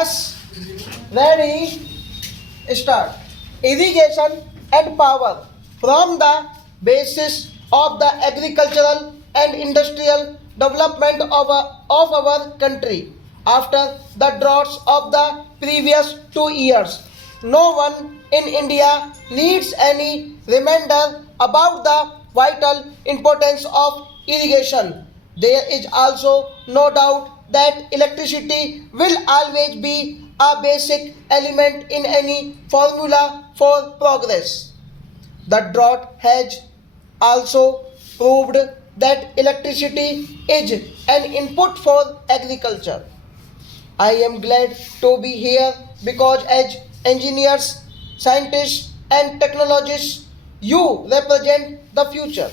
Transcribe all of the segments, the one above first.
Yes, ready, start. Irrigation and power from the basis of the agricultural and industrial development of our country after the droughts of the previous 2 years. No one in India needs any reminder about the vital importance of irrigation. There is also no doubt that electricity will always be a basic element in any formula for progress. The drought has also proved that electricity is an input for agriculture. I am glad to be here because as engineers, scientists, and technologists, you represent the future.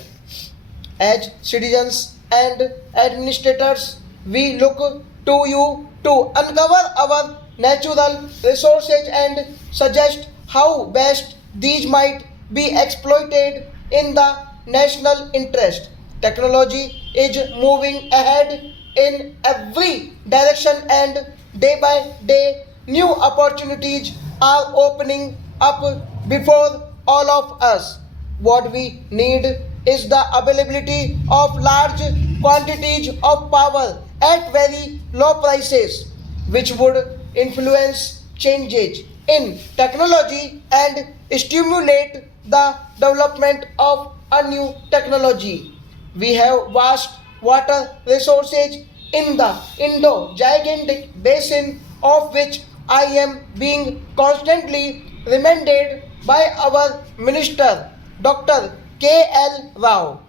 As citizens and administrators, we look to you to uncover our natural resources and suggest how best these might be exploited in the national interest. Technology is moving ahead in every direction, and day by day, new opportunities are opening up before all of us. What we need is the availability of large quantities of power at very low prices, which would influence changes in technology and stimulate the development of a new technology. We have vast water resources in the Indo gigantic basin, of which I am being constantly reminded by our Minister Dr. K.L. Rao.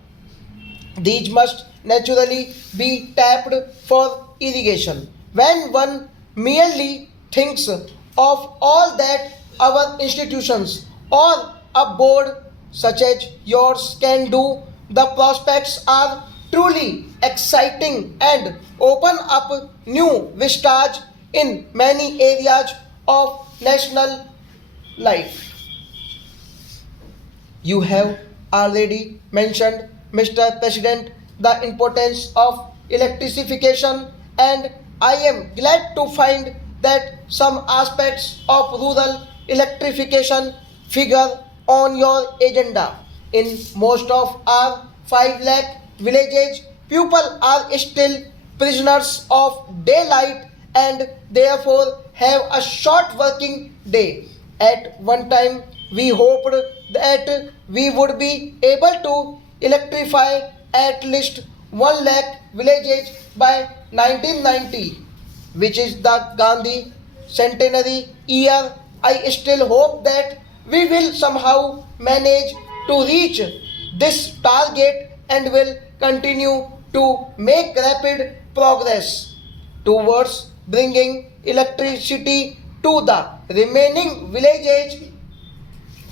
These must naturally be tapped for irrigation. When one merely thinks of all that our institutions or a board such as yours can do, the prospects are truly exciting and open up new vistas in many areas of national life. You have already mentioned, Mr. President, the importance of electrification, and I am glad to find that some aspects of rural electrification figure on your agenda. In most of our 5 lakh villages, people are still prisoners of daylight and therefore have a short working day. At one time, we hoped that we would be able to electrify at least 1 lakh villages by 1990, which is the Gandhi centenary year. I still hope that we will somehow manage to reach this target and will continue to make rapid progress towards bringing electricity to the remaining villages.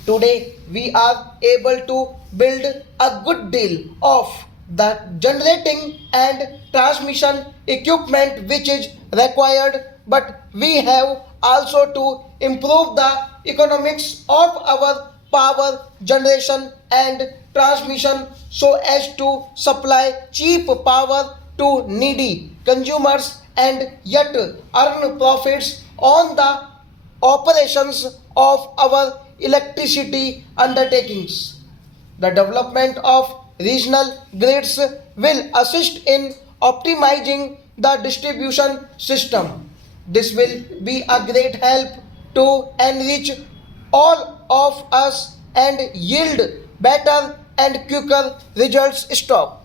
Today, we are able to build a good deal of the generating and transmission equipment which is required, but we have also to improve the economics of our power generation and transmission so as to supply cheap power to needy consumers and yet earn profits on the operations of our electricity undertakings. The development of regional grids will assist in optimizing the distribution system. This will be a great help to enrich all of us and yield better and quicker results. Stop.